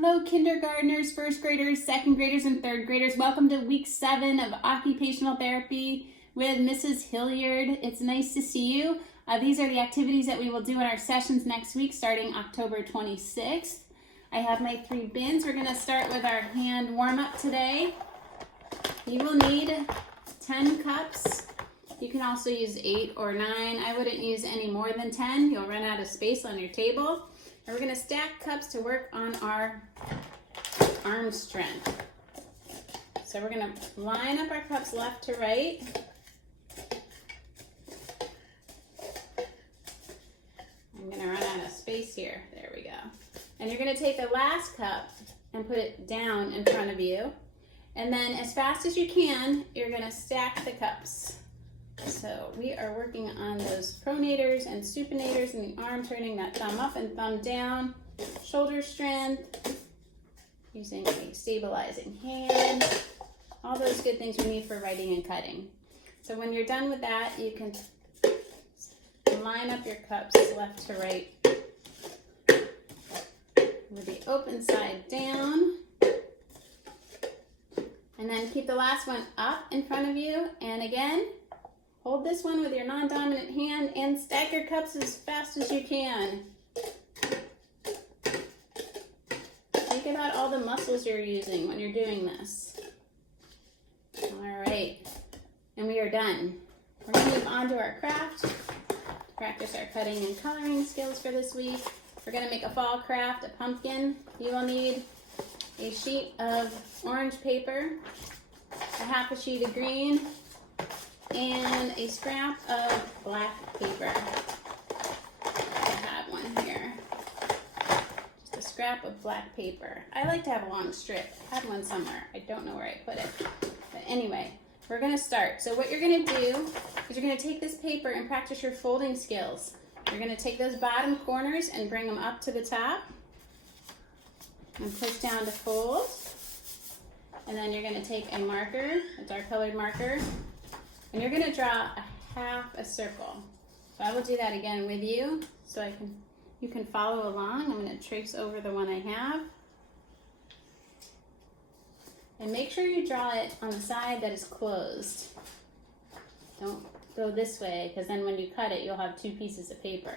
Hello, kindergartners, first graders, second graders, and third graders. Welcome to week 7 of occupational therapy with Mrs. Hilliard. It's nice to see you. These are the activities that we will do in our sessions next week starting October 26th. I have my 3 bins. We're going to start with our hand warm-up today. You will need 10 cups. You can also use 8 or 9. I wouldn't use any more than 10. You'll run out of space on your table. And we're going to stack cups to work on our arm strength. So we're going to line up our cups left to right. I'm going to run out of space here. There we go. And you're going to take the last cup and put it down in front of you. And then as fast as you can, you're going to stack the cups. So we are working on those pronators and supinators in the arm, turning that thumb up and thumb down, shoulder strength, using a stabilizing hand, all those good things we need for writing and cutting. So when you're done with that, you can line up your cups left to right with the open side down. And then keep the last one up in front of you. And again, hold this one with your non-dominant hand and stack your cups as fast as you can. Think about all the muscles you're using when you're doing this. All right, and we are done. We're going to move on to our craft. Practice our cutting and coloring skills for this week. We're going to make a fall craft, a pumpkin. You will need a sheet of orange paper, a half a sheet of green, and a scrap of black paper. I have one here. Just a scrap of black paper. I like to have a long strip. I have one somewhere. I don't know where I put it. But anyway, we're going to start. So what you're going to do is you're going to take this paper and practice your folding skills. You're going to take those bottom corners and bring them up to the top. And push down to fold. And then you're going to take a marker, a dark colored marker, and you're going to draw a half a circle. So I will do that again with you so you can follow along. I'm going to trace over the one I have. And make sure you draw it on the side that is closed. Don't go this way, because then when you cut it, you'll have 2 pieces of paper.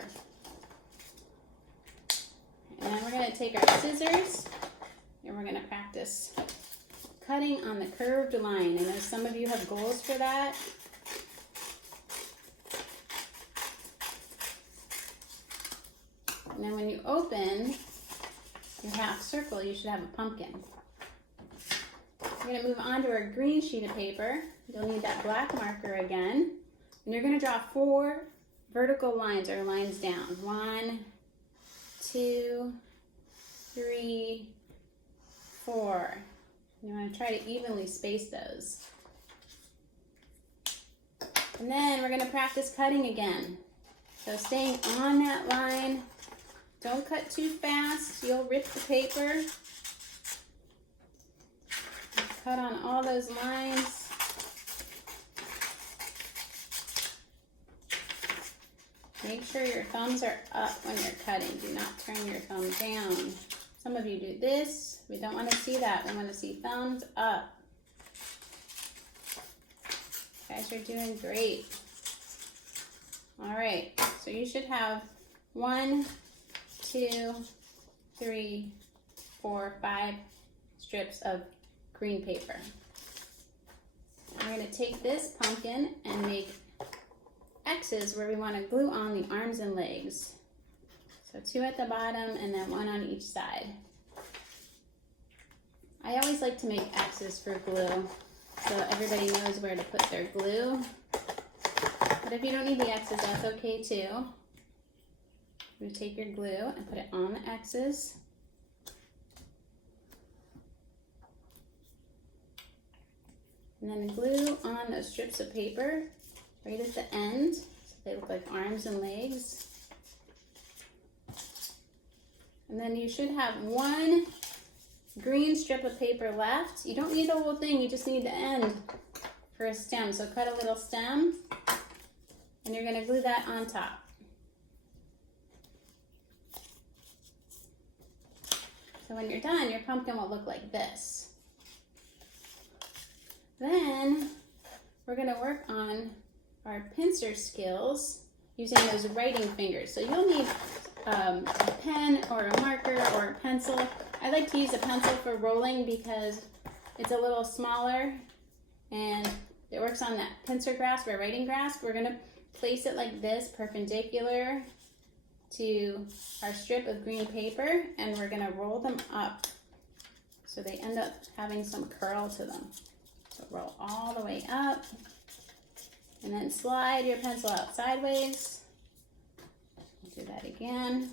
And then we're going to take our scissors and we're going to practice cutting on the curved line. I know some of you have goals for that. And then when you open your half circle, you should have a pumpkin. We're going to move on to our green sheet of paper. You'll need that black marker again. And you're going to draw 4 vertical lines, or lines down. 1, 2, 3, 4. You want to try to evenly space those. And then we're going to practice cutting again. So staying on that line. Don't cut too fast. You'll rip the paper. Cut on all those lines. Make sure your thumbs are up when you're cutting. Do not turn your thumb down. Some of you do this. We don't want to see that. We want to see thumbs up. You guys are doing great. All right, so you should have 1, 2, 3, 4, 5 strips of green paper. I'm going to take this pumpkin and make X's where we want to glue on the arms and legs. So 2 at the bottom and then 1 on each side. I always like to make X's for glue so everybody knows where to put their glue. But if you don't need the X's, that's okay too. You take your glue and put it on the X's. And then glue on those strips of paper right at the end so they look like arms and legs. And then you should have 1 green strip of paper left. You don't need the whole thing, you just need the end for a stem. So cut a little stem and you're going to glue that on top. So when you're done, your pumpkin will look like this. Then we're gonna work on our pincer skills using those writing fingers. So you'll need a pen or a marker or a pencil. I like to use a pencil for rolling because it's a little smaller and it works on that pincer grasp or writing grasp. We're gonna place it like this, perpendicular to our strip of green paper, and we're gonna roll them up so they end up having some curl to them. So roll all the way up and then slide your pencil out sideways. Do that again.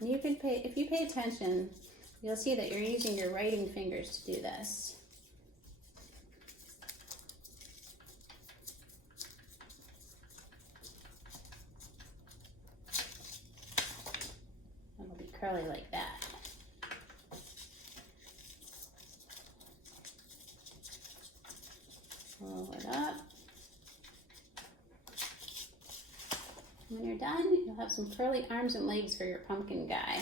And you can if you pay attention, you'll see that you're using your writing fingers to do this. It'll be curly like that. Roll it up. When you're done, you'll have some curly arms and legs for your pumpkin guy.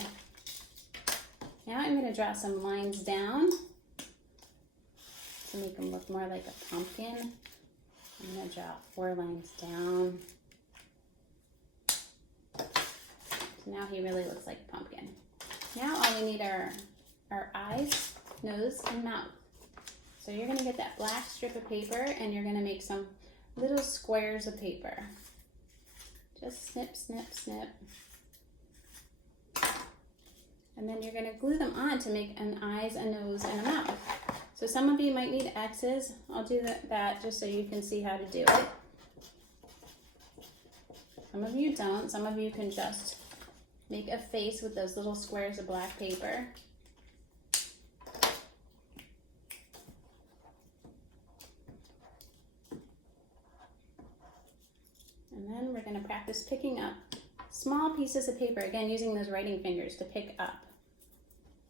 Now I'm going to draw some lines down to make him look more like a pumpkin. I'm going to draw 4 lines down. So now he really looks like a pumpkin. Now all we need are our eyes, nose, and mouth. So you're going to get that black strip of paper and you're going to make some little squares of paper. Just snip, snip, snip. And then you're going to glue them on to make an eyes, a nose, and a mouth. So some of you might need X's. I'll do that just so you can see how to do it. Some of you don't. Some of you can just make a face with those little squares of black paper. And then we're going to practice picking up small pieces of paper, again using those writing fingers to pick up.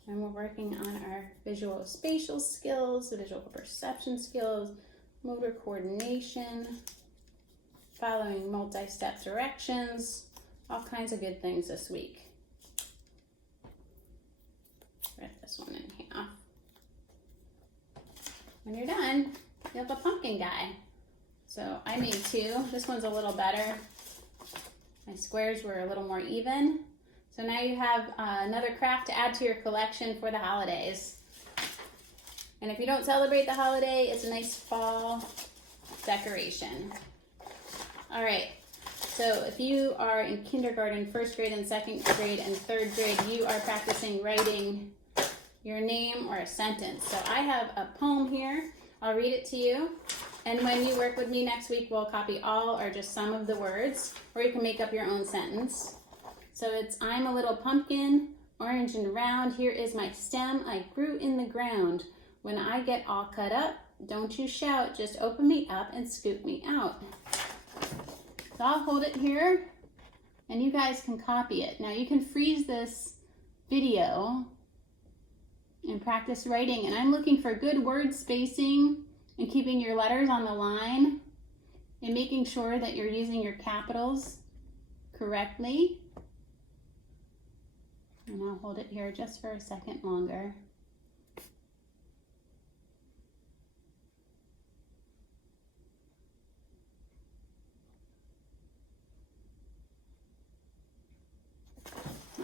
And we're working on our visual spatial skills, visual perception skills, motor coordination, following multi-step directions, all kinds of good things this week. Rip this one in half. When you're done, you have a pumpkin guy. So I made 2. This one's a little better. My squares were a little more even. So now you have another craft to add to your collection for the holidays. And if you don't celebrate the holiday, it's a nice fall decoration. All right, so if you are in kindergarten, 1st grade and 2nd grade and 3rd grade, you are practicing writing your name or a sentence. So I have a poem here. I'll read it to you. And when you work with me next week, we'll copy all or just some of the words, or you can make up your own sentence. So it's, I'm a little pumpkin, orange and round. Here is my stem. I grew in the ground. When I get all cut up, don't you shout. Just open me up and scoop me out. So I'll hold it here, and you guys can copy it. Now you can freeze this video and practice writing. And I'm looking for good word spacing and keeping your letters on the line and making sure that you're using your capitals correctly. And I'll hold it here just for a second longer.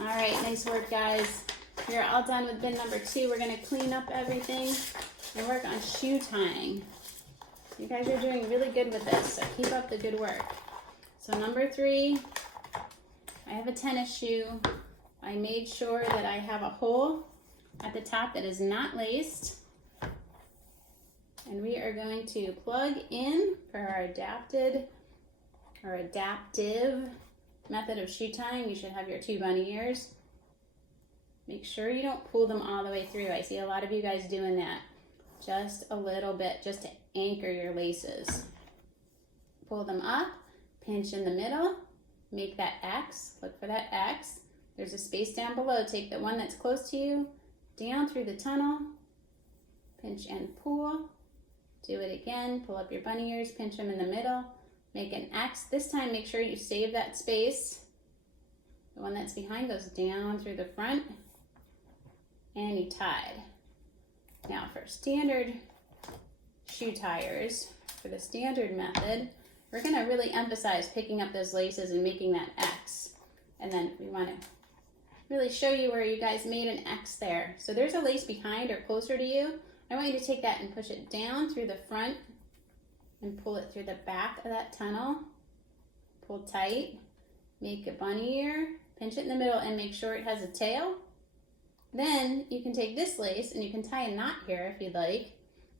All right, nice work, guys. You're all done with bin number 2. We're going to clean up everything and work on shoe tying. You guys are doing really good with this, so keep up the good work. So number 3, I have a tennis shoe. I made sure that I have a hole at the top that is not laced. And we are going to plug in for our adaptive method of shoe tying. You should have your 2 bunny ears. Make sure you don't pull them all the way through. I see a lot of you guys doing that. Just a little bit, just to anchor your laces. Pull them up, pinch in the middle, make that X, look for that X. There's a space down below. Take the one that's close to you, down through the tunnel, pinch and pull. Do it again, pull up your bunny ears, pinch them in the middle, make an X. This time make sure you save that space The one that's behind goes down through the front, and you tied. Now for standard shoe tires, for the standard method, we're gonna really emphasize picking up those laces and making that X. And then we wanna really show you where you guys made an X there. So there's a lace behind or closer to you. I want you to take that and push it down through the front and pull it through the back of that tunnel. Pull tight, make a bunny ear, pinch it in the middle and make sure it has a tail. Then you can take this lace and you can tie a knot here if you'd like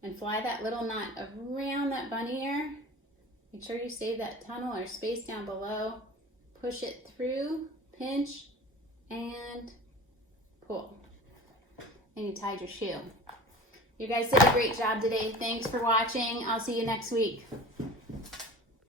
and fly that little knot around that bunny ear. Make sure you save that tunnel or space down below. Push it through, pinch, and pull. And you tied your shoe. You guys did a great job today. Thanks for watching. I'll see you next week.